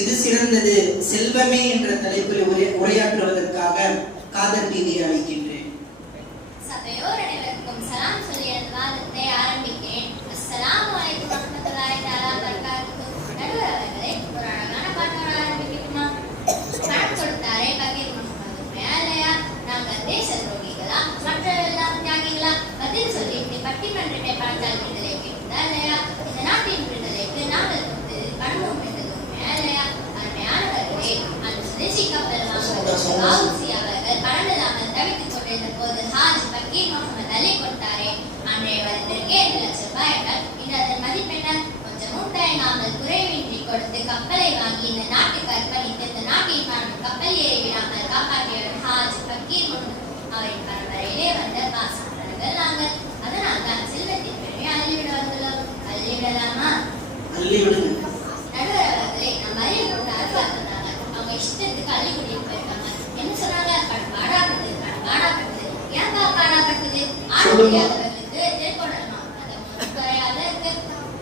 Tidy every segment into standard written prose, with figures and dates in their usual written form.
எது சிறந்தது செல்வமே என்ற தலைப்பில் உரையாற்றுவதற்காக காதர் டிவி அழைக்கின்றேன். சபையோர் அனைவருக்கும் சலாம் சொல்லி எனது வாதத்தை ஆரம்பிக்கிறேன். அஸ்ஸலாமு அலைக்கும் வரஹ்மத்துல்லாஹி தஆலா வபரகாத்துஹு. நடுவர் அவர்களே, ஒரு அழகான பாட்டோட ஆரம்பிக்கட்டுமா? பணம் கொடுத்தாரே பகீர் முகமது மேலையா, நாங்கள் தேச துரோகிகளா மற்றவெல்லாம் தியாகிகளா? பதில் சொல்லி இப்படி பட்டிமன்றத்தை பணத்தால் விடுதலை கேட்குதா இல்லையா? இந்த நாட்டின் விடுதலைக்கு நாங்கள் கொடுத்தது பணமும் விடுதலும் மேலையா? அருமையானவர்களே, அந்த சுதேசி கப்பல் வாங்குவதற்கு அவர்கள் பணம் இல்லாமல் தவித்துக் கொண்டிருந்த போது ஹாஜ் பகீர் முகமது அலி கொடுத்தாரே, அன்றைய வருடத்திற்கு 2 லட்சம் ரூபாய் என்றால் இன்று அதன் மதிப்பென்ன? கொஞ்சமும் தயங்காமல் குறைவின்றி கொடுத்து கப்பலை வாங்கி இந்த நாட்டுக்கு அர்ப்பணித்து இந்த நாட்டின் பணம் கப்பல் ஏறி விடாமல் காப்பாற்றியவர் ஹாஜ் பகீர் முகமது. அவரின் பரம்பரையிலே வந்த பாசமர்கள் நாங்கள். அதனால் தான் செல்வத்தின் பெருமை அள்ளிவிடுவார்களோ? அள்ளிவிடலாமா? நடுவர் அவர்களே, நம்ம அள்ளி கொடுத்த அருவா தந்தாங்க. அவங்க இஷ்டத்துக்கு அள்ளி கூட்டிட்டு போயிருக்காங்க. என்ன சொன்னாங்க? பணம் காணாப்பட்டது, பணம் காணாப்பட்டது. ஏன் காணாப்பட்டது? ஆளுநர்களுக்கு திருக்கோணமா அதை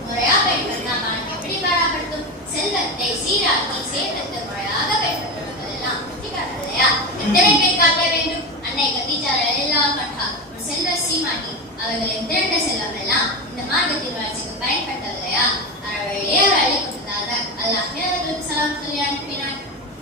முறையா பயன்படுத்தினா பணம் எப்படி காணாப்படுத்தும்? செல்வத்தை சீராக்கி சேதத்தை முறையாக பயன்படுத்துவர்கள் எல்லாம் புத்திக்காரர்கள் இல்லையா? எத்தனை பேர் காட்ட வேண்டும்? அன்னை கதீஜா ரலியல்லாஹு அன்ஹா ஒரு செல்வ சீமாட்டி. அவர்களின் திரண்ட செல்வம் எல்லாம் இந்த மார்க்கத்தின் வளர்ச்சிக்கு பயன்படுத்தவில்லையா? அறவழியே அவர் அள்ளி கொடுத்ததாக அல்லாஹ் அவர்களுக்கு சலாம் சொல்லி அனுப்பினான்.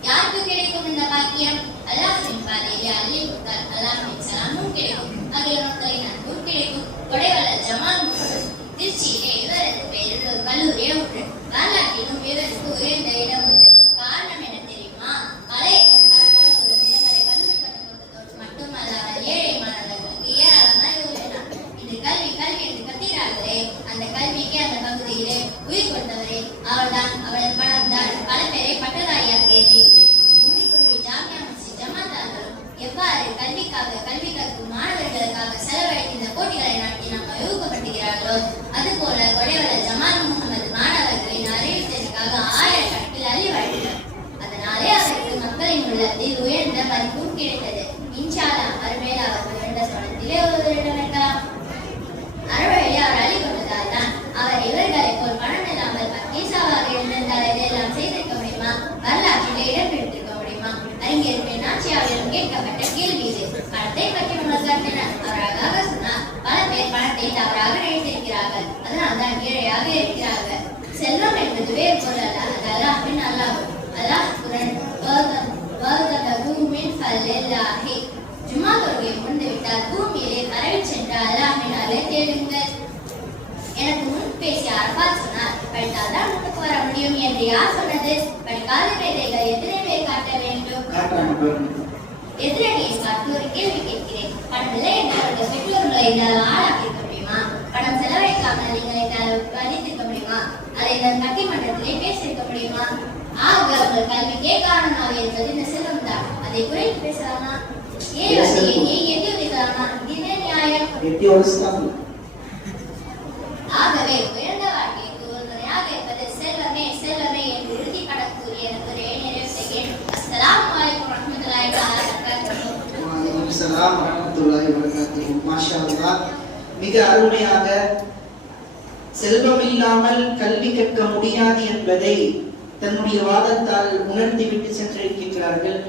யாருக்கு கிடைக்கும் இந்த பாக்கியம்? அல்லாஹ்வின் பாதையிலே அள்ளி கொடுத்தால் அல்லாஹ்வின் சலாமும் கிடைக்கும், அகில மக்களின் அன்பும் கிடைக்கும். கொடைவளர் ஜமால் முகமது திருச்சியிலே இவரது பெயரில் ஒரு கல்லூரியே உண்டு. வரலாற்றிலும் இவருக்கு உயர்ந்த இடம் உண்டு. காரணம் என்ன தெரியுமா? மலையை கடற்கரை நிலங்களை கல்லூரி கட்ட கொடுத்ததோடு மட்டுமல்லாமல் ஏழை மாணவர்களுக்கு ஏராளமாய் உதவினார். இன்று கல்வி கல்வி என்று கத்திரார்களே, அந்த கல்விக்கு அந்த பகுதியிலே உயிர் கொடுத்தவரே அவர்தான். அவரது பணம் தான் பல பேரை பட்டதாரியாக்கியது. முனிக்குந்தி ஜாமியா மஸ்ஜித் ஜமாத்தார்களும் எவ்வாறு கல்விக்காக கல்வி கற்கும் மாணவர்களுக்காக செலவழித்து இந்த போட்டிகளை நடத்தி நாம் ஊக்கப்படுத்துகிறார்களோ, அதுபோல கொடைவளர் ஜமால் முகமது மாணவர்களின் அறிவித்தலுக்காக 1000 கணக்கில் அள்ளி வழங்கினார். அதனாலே அவருக்கு மக்களின் உள்ளத்தில் உயர்ந்த மதிப்பும் கிடைத்தது. இன்ஷா அல்லாஹ் மறுமையில் அவர் உயர்ந்த பணத்திலே ஒரு இடம் இருக்கலாம். அறவழியை அவர் அள்ளி கொண்டதால் தான் அவர் இவர்களை போல் பணம் இல்லாமல் பக்கீசாவாக இருந்திருந்தால் இதையெல்லாம் செய்திருக்க முடியுமா? வரலாற்றிலே இடம் எடுத்திருக்க முடியுமா? அறிஞர் பெண்ணாட்சியாவிடம் கேட்கப்பட்ட கேள்வி இது. பணத்தை பற்றி உங்கள் கருத்து என்ன? அவர் அழகாக சொன்னார். பல பேர் பணத்தை தவறாக நினைத்திருக்கிறார்கள், அதனால் தான் ஏழையாக இருக்கிறார்கள். செல்வம் என்பது வேறு பொருள் அல்ல, அது அல்லாஹ்வின் அல்லாஹ். அல்லாஹ் குர்ஆன் ஜும்மா தொழுகை முடிந்துவிட்டால் பூமியிலே பரவி சென்ற அல்லாஹ்வினாலே தேடுங்கள். எனக்கு முன் பேசிய அரபாத் சொன்னார், படித்தால்தான் முன்னுக்கு வர முடியும் என்று யார் சொன்னது? படிக்காத வேலைகள் எத்தனை பேர் காட்ட வேண்டும்? எதிரணியை பார்த்து ஒரு கேள்வி கேட்கிறேன். பணம் இல்லை என்றவர்கள் பெற்றோர்களை இந்த ஆளாக்கியிருக்க முடியுமா? பணம் செலவழிக்காமல் நீங்கள் இந்த வலித்திருக்க முடியுமா? அதை இந்த பட்டிமன்றத்திலே பேசியிருக்க முடியுமா? ஆக உங்கள் கல்விக்கே காரணமாக இருப்பது இந்த செல்வம் தான். அதை குறைத்து பேசலாமா? ஏன் எட்டி உதைக்கலாமா? இதுவே நியாயம். ஆகவே உயர்ந்த வாழ்க்கைக்கு உறுதுணையாக இருப்பது செல்வமே செல்வமே என்று உறுதிப்படக்கூடிய எனக்கு ஒரு நிறைவு செய்கிறேன். அஸ்ஸலாமு அலைக்கும் வரஹ்மத்துல்லாஹி தஆலா வபரகாத்துஹு. வஅலைக்கும் ஸலாம் வரஹ்மத்துல்லாஹி வபரகாத்துஹு. மாஷா அல்லாஹ், மிக அருமையாக செல்வம் இல்லாமல் கல்வி கற்க முடியாது என்பதை தன்னுடைய வாதத்தால் உணர்த்திவிட்டு சென்றிருக்கிறார்கள்.